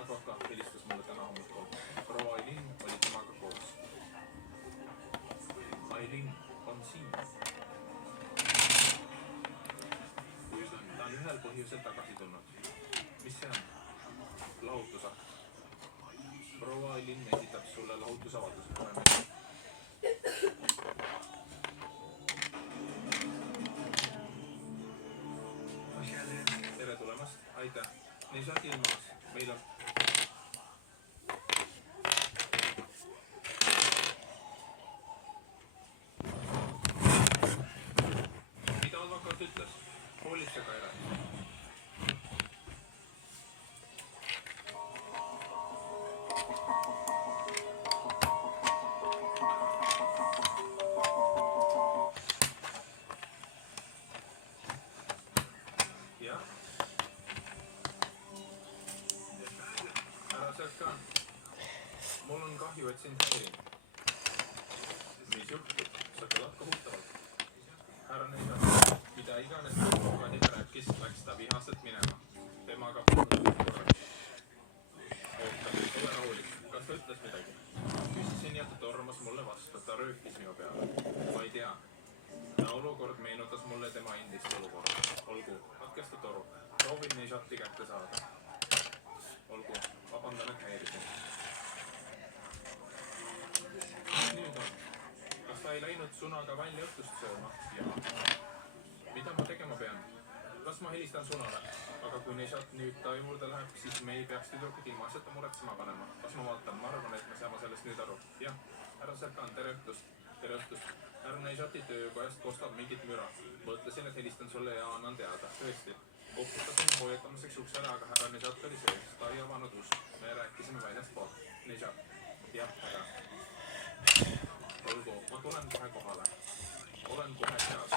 advokaat helistas mulle täna hommikul. Proua Ailin oli temaga koos. Ailin on siin. Ta on ühel põhjusel tagasi tulnud. Mis see on? Lahutusakt. Proua Ailin esitab sulle lahutusavalduse. Tere tulemast. Aitäh. Nejat ilmas. Meil on... Mida advokaat ütles? Hoolitse Kaire. Jah. Ära Serkan. Mul on kahju, et sind häirin. Mis juhtub? Sa kõlad kohutavalt. Härra Nejat, mida iganes advokaadiga rääkis, läks ta vihaselt minema. Temaga polnud korraks. Oota, ole rahulik. Kas ta ütles midagi? Küsisin ja ta tormas mulle vastu. Ta röökis minu peale. Ma ei tea. Olukord meenutas mulle tema endist olukorda. Olgu, katkesta toru. Proovin Nejati kätte saada. Olgu, vabandan, et häirisin. Nüüd on. Kas ta ei läinud Sunaga välja õhtust sööma? Jaa. Mida ma tegema pean? Kas ma helistan Sunale? Aga kui Nejat nüüd ta juurde läheb, siis me ei peaks tüdrukut ilma asjata muretsema panema. Kas ma vaatan? Ma arvan, et me saame sellest nüüd aru. Jah. Härra Serkan, tere õhtust. Tere õhtust. Härra Nejati töökojast kostab mingit müra. Mõtlesin, et helistan sulle ja annan teada. Tõesti. Koputasin hoiatamiseks uksele, aga härra Nejat oli sees. Ta ei avanud ust. Me rääkisime väljast poolt. Nejat. Jah, härra. Olgu, ma tulen kohe kohale. Olen kohe heas.